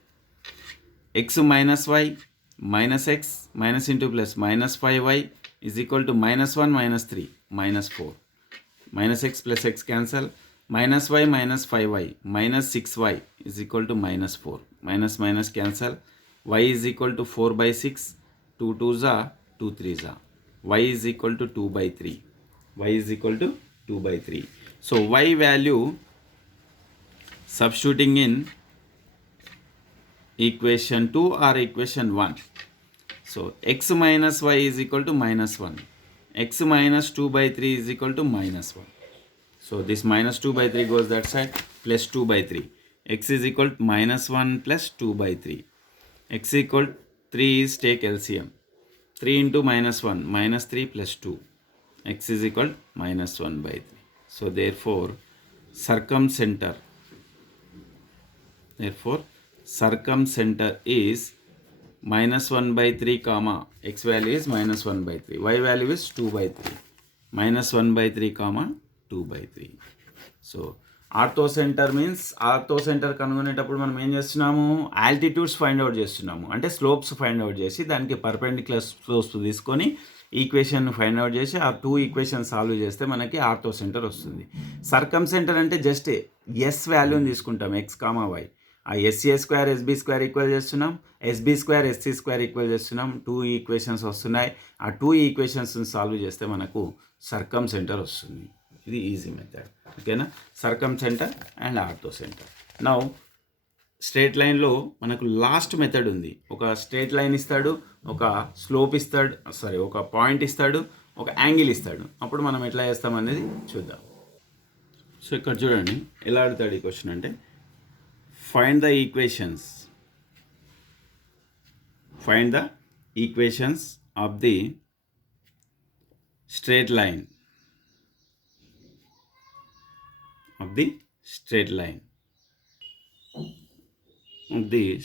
X minus y minus x minus into plus minus 5y is equal to minus 1 minus 3 minus 4. Minus x plus x cancel, minus y minus 5y minus 6y is equal to minus 4. Minus minus cancel, y is equal to 4 by 6, 2 2s are 2 3s are. Y is equal to 2 by 3. Y is equal to 2 by 3. So y value substituting in equation 2 or equation 1. So x minus y is equal to minus 1. X minus 2 by 3 is equal to minus 1. So this minus 2 by 3 goes that side, plus 2 by 3. X is equal to minus 1 plus 2 by 3. X equal 3 is take LCM. 3 into minus 1, minus 3 plus 2. X is equal minus 1 by 3. So therefore circumcenter. Therefore, circumcenter is -1/3 comma x value is -1/3, y value is 2/3, -1/3 comma 2/3. So ఆర్థోసెంటర్ means ఆర్థోసెంటర్ కనుగొనేటప్పుడు మనం ఏం చేస్తున్నాము, altitudes find out చేస్తున్నాము, అంటే slopes find out చేసి దానికి perpendicular slopes తీసుకొని equation find out చేసి ఆ 2 ఈక్వేషన్ సాల్వ్ చేస్తే మనకి ఆర్థోసెంటర్ వస్తుంది. సర్కమ్సెంటర్ అంటే జస్ట్ ఎస్ వాల్యూని తీసుకుంటాం, ఎక్స్ కామా వై. ఆ SA² SB² ఈక్వల్ చేస్తున్నాం, SB² SC² ఈక్వల్ చేస్తున్నాం, 2 ఈక్వేషన్స్ వస్తున్నాయి. ఆ 2 ఈక్వేషన్స్ని సాల్వ్ చేస్తే మనకు సర్కమ్సెంటర్ వస్తుంది. ఇది ఈజీ మెథడ్, ఓకేనా. సర్కమ్సెంటర్ అండ్ ఆర్థోసెంటర్. నౌ స్ట్రేట్ లైన్లో మనకు లాస్ట్ మెథడ్ ఉంది. ఒక స్ట్రేట్ లైన్ ఇస్తాడు, ఒక స్లోప్ ఇస్తాడు, ఒక పాయింట్ ఇస్తాడు, ఒక యాంగిల్ ఇస్తాడు. అప్పుడు మనం ఎట్లా చేస్తామనేది చూద్దాం. సో ఇక్కడ చూడండి ఎలా అడుగుతాడు ఈ క్వశ్చన్ అంటే, find the equations of the straight line of the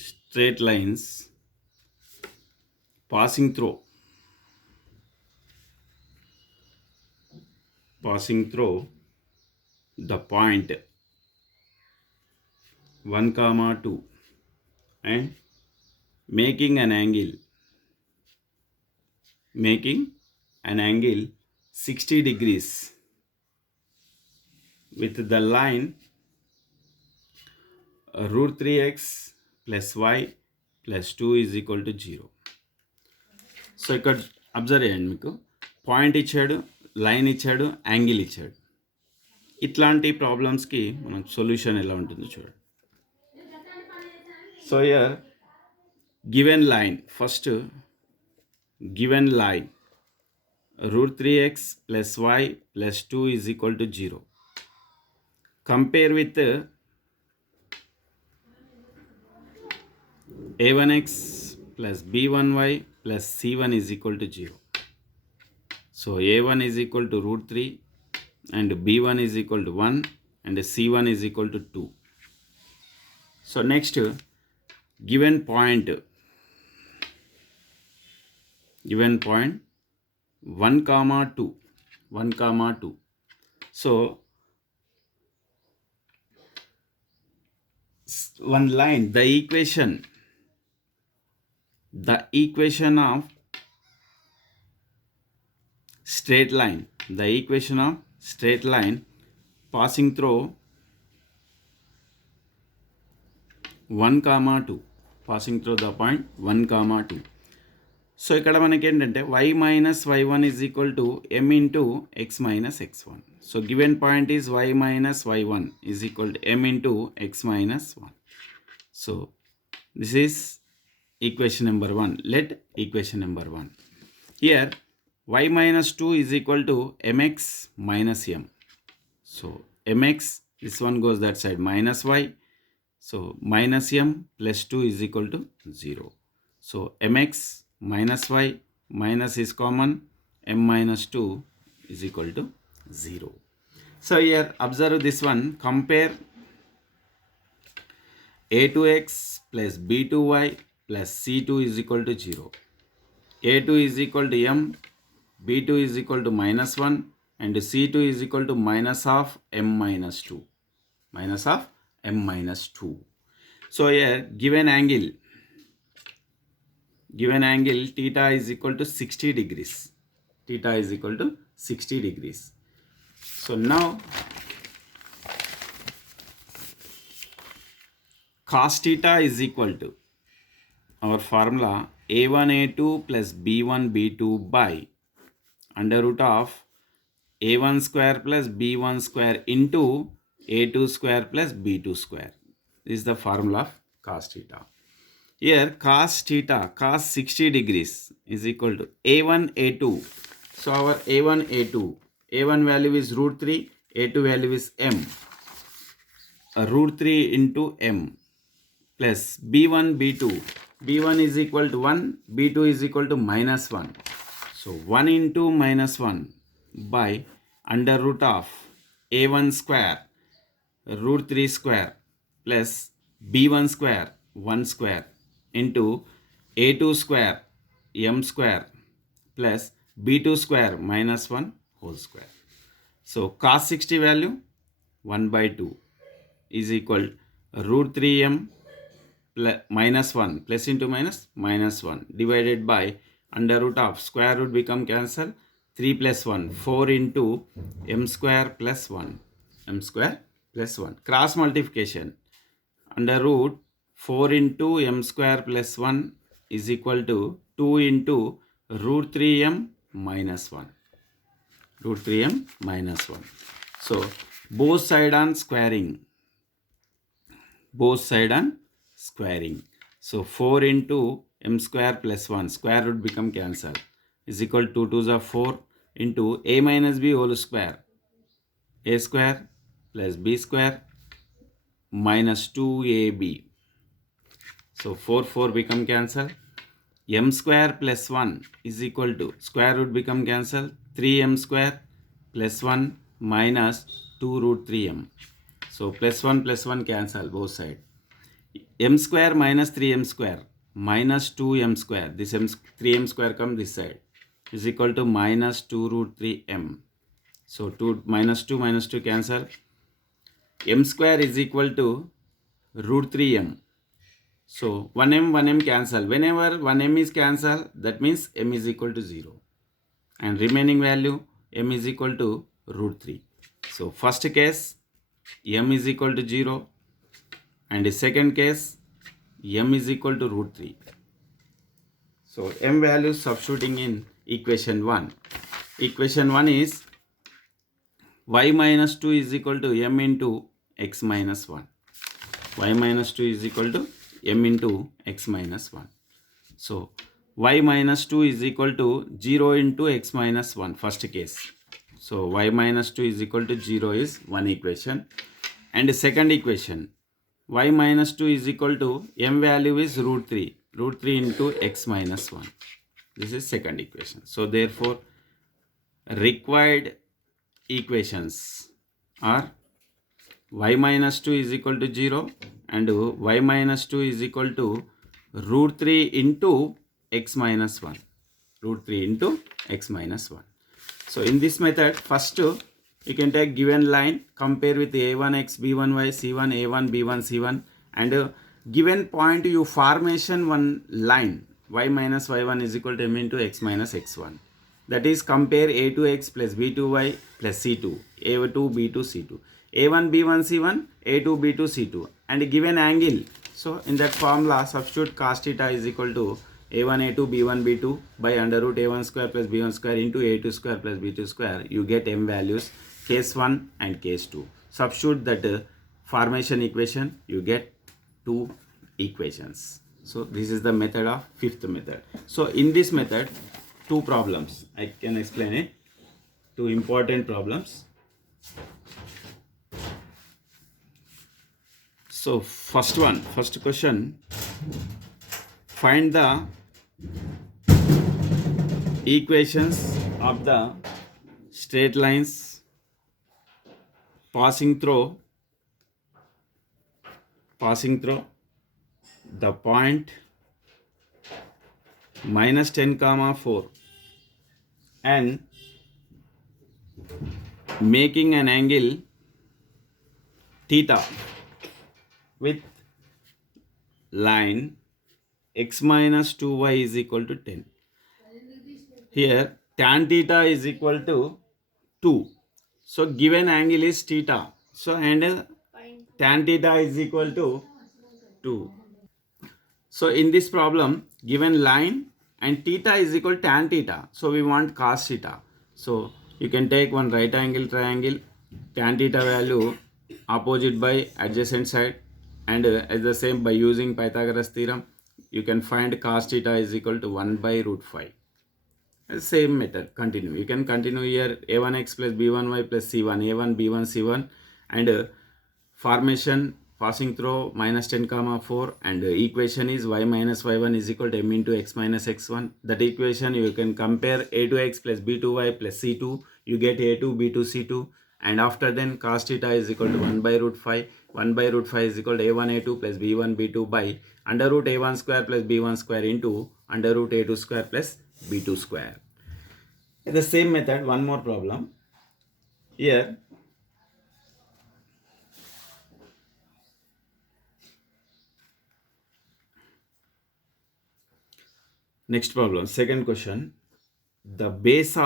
straight lines passing through the point 1, 2 and making an angle 60 degrees with the line √3x plus y plus 2 is equal to 0. So ఇక్కడ observe చేయండి, మీకు point ఇచ్చాడు, line ఇచ్చాడు, angle ఇచ్చాడు. ఇట్లాంటి ప్రాబ్లమ్స్కి మనం solution ఎలా ఉంటుందో చూడండి. So here given line, first given line √3x plus y plus 2 is equal to 0. Compare with a1x plus b1y plus c1 is equal to 0. So a1 is equal to √3 and b1 is equal to 1 and c1 is equal to 2. So next, given point 1, 2. So one line, the equation of straight line passing through 1, 2, passing through the point 1, 2. So ఇక్కడ మనకి ఏంటంటే y minus y1 is equal to m into x minus x1. So given point is y minus y1 is equal to m into x minus 1. So this is equation number 1. Let equation number 1. Here y minus 2 is equal to mx minus m. So mx, this one goes that side, minus y. So minus m plus 2 is equal to 0. So mx minus y, minus is common, m minus 2 is equal to 0. So here observe this one, compare a2x plus b2y plus c2 is equal to 0. a2 is equal to m, b2 is equal to minus 1 and c2 is equal to minus of m minus 2. So here given angle theta is equal to 60 degrees. So now cos theta is equal to our formula a1 a2 plus b1 b2 by under root of a1 square plus b1 square into a2 square plus b2 square. This is the formula of cos theta. Here cos 60 degrees is equal to a1 a2. So our a1 value is √3, a2 value is m. √3 into m plus b1 b2. b1 is equal to 1, b2 is equal to minus 1. So 1 into minus 1 by under root of a1 square root 3 square plus b1 square 1 square into a2 square m square plus b2 square minus 1 whole square. So cos 60 value 1 by 2 is equal root 3m plus minus 1 plus into minus 1 divided by under root of square root become cancel 3 plus 1 4 into m square plus 1 m square plus 1 cross multiplication under root 4 into m square plus 1 is equal to 2 into root 3m minus 1 root 3m minus 1. So both side on squaring, both side on squaring. So 4 into m square plus 1 square root become cancel is equal to 2 to 4 into a minus b whole square, a square plus b square minus 2ab. So 4 become cancel. M square plus 1 is equal to square root become cancel 3m square plus 1 minus 2 root 3m. So plus 1 cancel both side. M square minus 3m square minus 2m square. This 3m square come this side is equal to minus 2 root 3m. So 2 minus 2 cancel. M square is equal to root 3m. So 1m cancel. Whenever 1m is cancel, that means m is equal to 0. And remaining value m is equal to root 3. So first case m is equal to 0. And the second case m is equal to root 3. So m value substituting in equation 1. Equation 1 is y minus 2 is equal to m into x minus 1. Y minus 2 is equal to m into x minus 1. So y minus 2 is equal to 0 into x minus 1 first case. So y minus 2 is equal to 0 is one equation. And the second equation y minus 2 is equal to m value is root 3. Root 3 into x minus 1. This is second equation. So therefore required equations are y minus 2 is equal to 0 and y minus 2 is equal to root 3 into x minus 1. Root 3 into x minus 1. So in this method, first you can take given line, compare with a1x, b1y, c1, a1, b1, c1 and given point you formation one line y minus y1 is equal to m into x minus x1. That is compare a2x plus b2y plus c2, a2, b2, c2. A1, B1, C1, A2, B2, C2 and given angle. So in that formula substitute cos theta is equal to A1, A2, B1, B2 by under root A1 square plus B1 square into A2 square plus B2 square. You get m values case 1 and case 2. Substitute that formation equation, you get two equations. So this is the method of fifth method. So in this method, two problems. I can explain it. Two important problems. So first question, find the equations of the straight lines passing through the point minus 10 comma 4 and making an angle theta with line x minus 2y is equal to 10. Here tan theta is equal to 2. So given angle is theta. So and tan theta is equal to 2. So in this problem, given line and theta is equal to tan theta. So we want cos theta. So you can take one right angle triangle, tan theta value opposite by adjacent side. And as the same by using Pythagoras theorem, you can find cos theta is equal to 1 by root 5. Same method, continue. You can continue here a1x plus b1y plus c1, a1, b1, c1 and formation passing through minus 10 comma 4 and equation is y minus y1 is equal to m into x minus x1. That equation you can compare a2x plus b2y plus c2. You get a2, b2, c2 and after then cos theta is equal to 1 by root 5. 1 by root 5 is equal to a1 a2 plus b1 b2 by under root a1 square plus b1 square into under root a2 square plus b2 square. In the same method, one more problem. Here next problem, second question. The base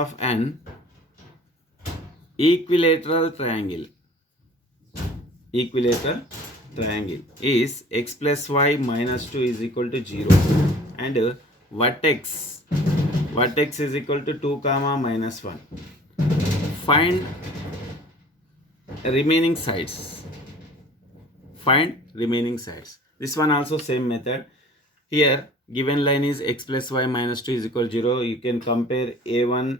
of an equilateral triangle is x plus y minus 2 is equal to 0 and vertex is equal to 2 comma minus 1. Find remaining sides. This one also same method. Here given line is x plus y minus 2 is equal to 0. You can compare a1,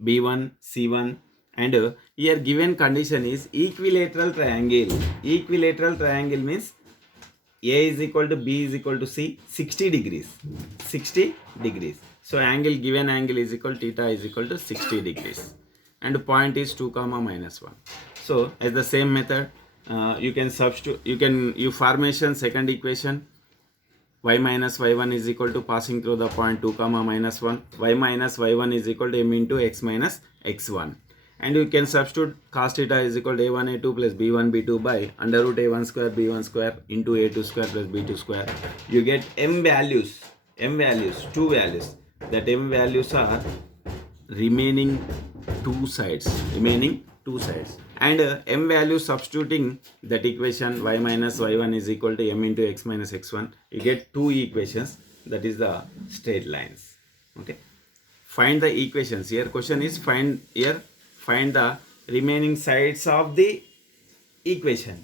b1, c1, and here given condition is equilateral triangle. Equilateral triangle means a is equal to b is equal to c, 60 degrees. So given angle is equal to theta is equal to 60 degrees and point is 2 comma minus 1. So as the same method, you can substitute, you formation second equation, y minus y1 is equal to passing through the point 2 comma minus 1, y minus y1 is equal to m into x minus x1, and you can substitute cos theta is equal to a1 a2 plus b1 b2 by under root a1 square b1 square into a2 square plus b2 square. You get two values. That m values are remaining two sides, and m value substituting that equation y minus y1 is equal to m into x minus x1, you get two equations, that is the straight lines. Okay, find the equations. Here question is find the remaining sides of the equations.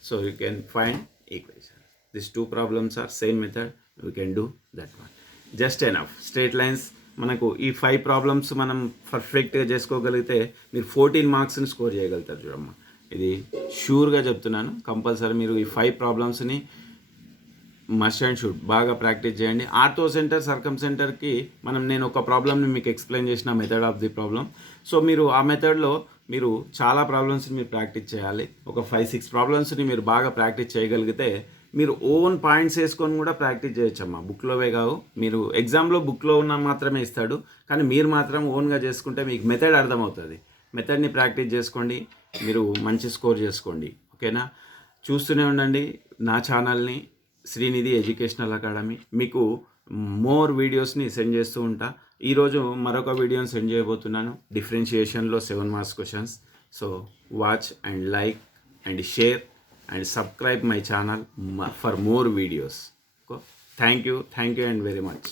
So you can find equations. These two problems are same method, we can do that one. Just enough. Straight lines మనకు ఈ 5 problems మనం పర్ఫెక్ట్గా చేసుకోగలిగితే మీరు 14 మార్క్స్ని score చేయగలుగుతారు. చూడమ్మా, ఇది షూర్గా చెప్తున్నాను. కంపల్సరీ మీరు ఈ 5 ప్రాబ్లమ్స్ని మస్ట్ అండ్ షుడ్ బాగా ప్రాక్టీస్ చేయండి. ఆర్థో సెంటర్, సర్కమ్ సెంటర్కి నేను ఒక ప్రాబ్లమ్ని మీకు ఎక్స్ప్లెయిన్ చేసిన method of the problem. So మీరు ఆ మెథడ్లో మీరు చాలా ప్రాబ్లమ్స్ని మీరు ప్రాక్టీస్ చేయాలి. ఒక 5-6 ప్రాబ్లమ్స్ని మీరు బాగా ప్రాక్టీస్ చేయగలిగితే మీరు ఓన్ పాయింట్స్ వేసుకొని కూడా ప్రాక్టీస్ చేయొచ్చమ్మా. బుక్లోవే కావు, మీరు ఎగ్జామ్లో బుక్లో ఉన్న మాత్రమే ఇస్తాడు, కానీ మీరు మాత్రం ఓన్గా చేసుకుంటే మీకు మెథడ్ అర్థమవుతుంది. మెథడ్ని ప్రాక్టీస్ చేసుకోండి, మీరు మంచి స్కోర్ చేసుకోండి. ఓకేనా? చూస్తూనే ఉండండి నా ఛానల్ని, శ్రీనిధి ఎడ్యుకేషనల్ అకాడమీ. మీకు మోర్ వీడియోస్ని సెండ్ చేస్తూ ఉంటా. ఈరోజు మరొక వీడియోని సెండ్ చేయబోతున్నాను, డిఫరెన్షియేషన్లో 7 marks questions. So watch and like and share and subscribe my channel for more videos. Thank you and very much.